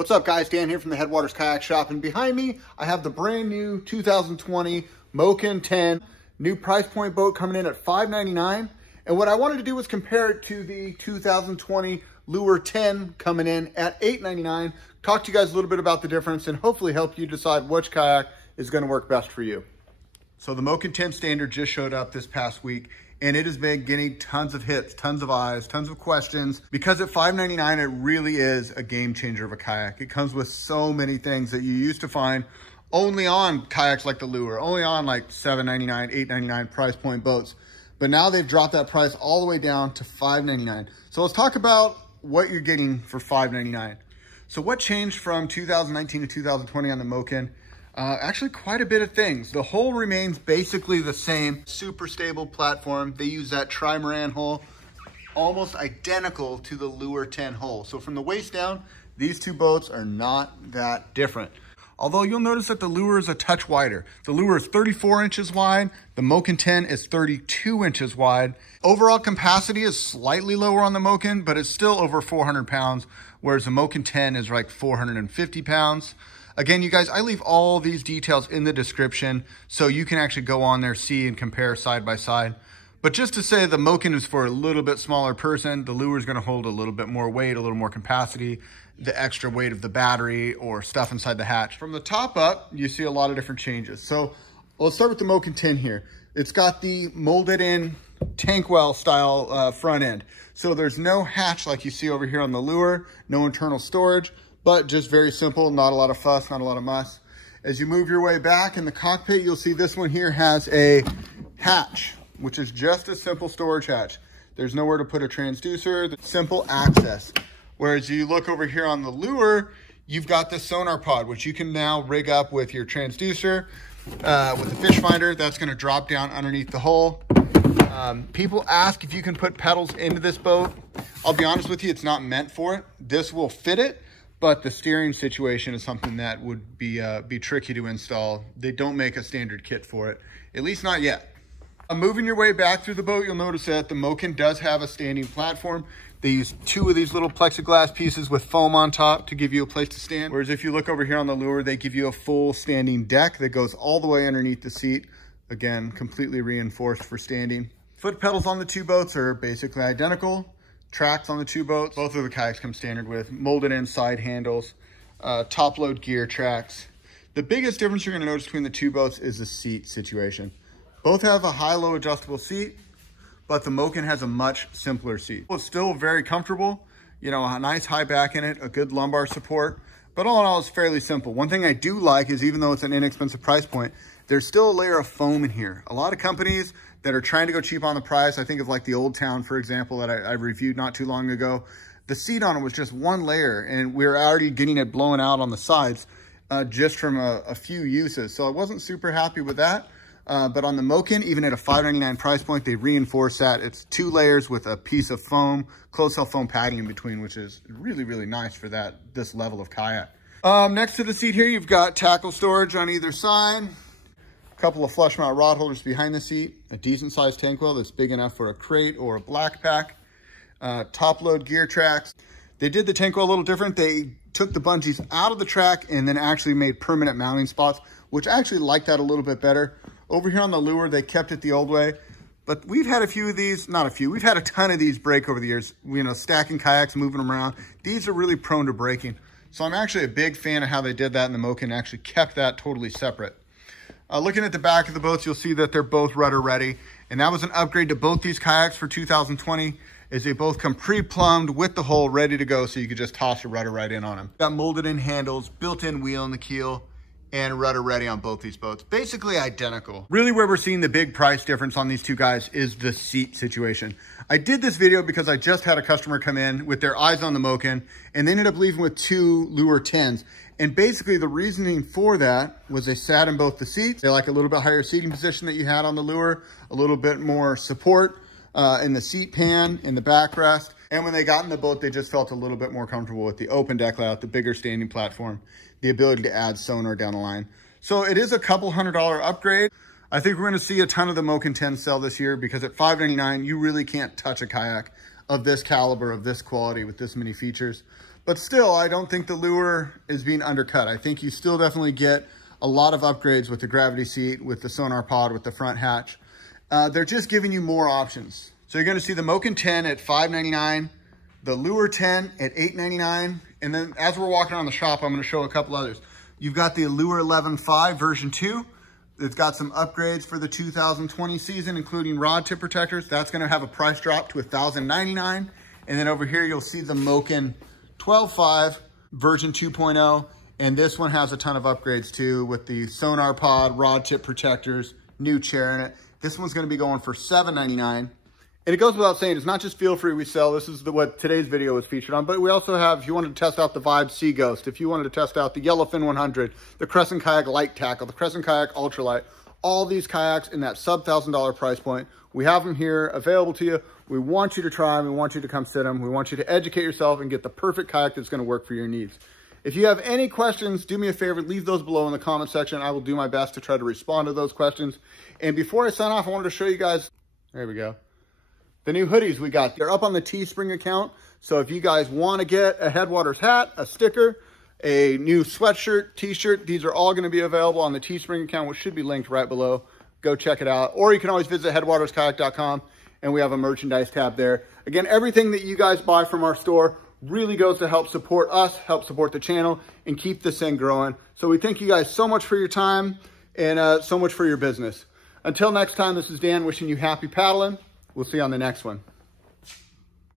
What's up guys, Dan here from the Headwaters Kayak Shop, and behind me I have the brand new 2020 Moken 10, new price point boat coming in at $5.99. And what I wanted to do was compare it to the 2020 Lure 10 coming in at $8.99. Talk to you guys a little bit about the difference and hopefully help you decide which kayak is going to work best for you. So the Moken 10 Standard just showed up this past week, and it has been getting tons of hits, tons of eyes, tons of questions, because at $5.99, it really is a game changer of a kayak. It comes with so many things that you used to find only on kayaks like the Lure, only on like $7.99, $8.99 price point boats. But now they've dropped that price all the way down to $5.99. So let's talk about what you're getting for $5.99. So what changed from 2019 to 2020 on the Moken? Actually quite a bit of things. The hull remains basically the same, super stable platform. They use that trimaran hull, almost identical to the Lure 10 hull. So from the waist down, these two boats are not that different. Although you'll notice that the Lure is a touch wider. The Lure is 34 inches wide. The Moken 10 is 32 inches wide. Overall capacity is slightly lower on the Moken, but it's still over 400 pounds, whereas the Moken 10 is like 450 pounds. Again, you guys, I leave all these details in the description so you can actually go on there, see and compare side by side. But just to say, the Moken is for a little bit smaller person. The Lure is going to hold a little bit more weight, a little more capacity, the extra weight of the battery or stuff inside the hatch. From the top up, you see a lot of different changes. So let's start with the Moken 10 here. It's got the molded in tank well style front end. So there's no hatch like you see over here on the Lure, no internal storage, but just very simple, not a lot of fuss, not a lot of muss. As you move your way back in the cockpit, you'll see this one here has a hatch, which is just a simple storage hatch. There's nowhere to put a transducer, simple access. Whereas you look over here on the Lure, you've got the sonar pod, which you can now rig up with your transducer, with a fish finder. That's gonna drop down underneath the hull. People ask if you can put pedals into this boat. I'll be honest with you, it's not meant for it. This will fit it, but the steering situation is something that would be tricky to install. They don't make a standard kit for it, at least not yet. Moving your way back through the boat, you'll notice that the Moken does have a standing platform. They use two of these little plexiglass pieces with foam on top to give you a place to stand. Whereas if you look over here on the Lure, they give you a full standing deck that goes all the way underneath the seat. Again, completely reinforced for standing. Foot pedals on the two boats are basically identical. Tracks on the two boats, both of the kayaks come standard with molded in side handles, top load gear tracks. The biggest difference you're gonna notice between the two boats is the seat situation. Both have a high-low adjustable seat, but the Moken has a much simpler seat. It's still very comfortable, you know, a nice high back in it, a good lumbar support, but all in all, it's fairly simple. One thing I do like is even though it's an inexpensive price point, there's still a layer of foam in here. A lot of companies that are trying to go cheap on the price, I think of like the Old Town, for example, that I reviewed not too long ago. The seat on it was just one layer, and we were already getting it blown out on the sides just from a few uses. So I wasn't super happy with that. But on the Moken, even at a $5.99 price point, they reinforce that. It's two layers with a piece of foam, closed-cell foam padding in between, which is really, really nice for this level of kayak. Next to the seat here, you've got tackle storage on either side. A couple of flush mount rod holders behind the seat, a decent sized tank well that's big enough for a crate or a black pack, top load gear tracks. They did the tank well a little different. They took the bungees out of the track and then actually made permanent mounting spots, which I actually like that a little bit better. Over here on the Lure, they kept it the old way, but we've had a few of these, not a few, we've had a ton of these break over the years, you know, stacking kayaks, moving them around. These are really prone to breaking. So I'm actually a big fan of how they did that, and the Moken actually kept that totally separate. Looking at the back of the boats, you'll see that they're both rudder ready, and that was an upgrade to both these kayaks for 2020, is they both come pre-plumbed with the hull ready to go, so you could just toss your rudder right in on them. Got molded in handles, built-in wheel in the keel, and rudder ready on both these boats. Basically identical. Really where we're seeing the big price difference on these two guys is the seat situation. I did this video because I just had a customer come in with their eyes on the Moken, and they ended up leaving with two Lure 10s. And basically the reasoning for that was they sat in both the seats. They like a little bit higher seating position that you had on the Lure, a little bit more support in the seat pan, in the backrest. And when they got in the boat, they just felt a little bit more comfortable with the open deck layout, the bigger standing platform, the ability to add sonar down the line. So it is a couple $100 upgrade. I think we're gonna see a ton of the Moken 10 sell this year because at $5.99, you really can't touch a kayak of this caliber, of this quality, with this many features. But still, I don't think the lure is being undercut. I think you still definitely get a lot of upgrades with the gravity seat, with the sonar pod, with the front hatch. They're just giving you more options. So you're gonna see the Moken 10 at $5.99, the Lure 10 at $8.99, and then as we're walking around the shop, I'm gonna show a couple others. You've got the Lure 11.5 version 2. It's got some upgrades for the 2020 season, including rod tip protectors. That's gonna have a price drop to $1,099. And then over here, you'll see the Moken 12.5 version 2.0. And this one has a ton of upgrades too, with the sonar pod, rod tip protectors, new chair in it. This one's gonna be going for $7.99. And it goes without saying, it's not just Feelfree we sell. This is what today's video is featured on. But we also have, if you wanted to test out the Vibe Sea Ghost, if you wanted to test out the Yellowfin 100, the Crescent Kayak Light Tackle, the Crescent Kayak Ultralight, all these kayaks in that sub $1,000 price point. We have them here available to you. We want you to try them. We want you to come sit them. We want you to educate yourself and get the perfect kayak that's going to work for your needs. If you have any questions, do me a favor, leave those below in the comment section. I will do my best to try to respond to those questions. And before I sign off, I wanted to show you guys, there we go, the new hoodies we got. They're up on the Teespring account. So if you guys want to get a Headwaters hat, a sticker, a new sweatshirt, t-shirt, these are all going to be available on the Teespring account, which should be linked right below. Go check it out. Or you can always visit headwaterskayak.com, and we have a merchandise tab there. Again, everything that you guys buy from our store really goes to help support us, help support the channel, and keep this thing growing. So we thank you guys so much for your time and so much for your business. Until next time, this is Dan wishing you happy paddling. We'll see you on the next one.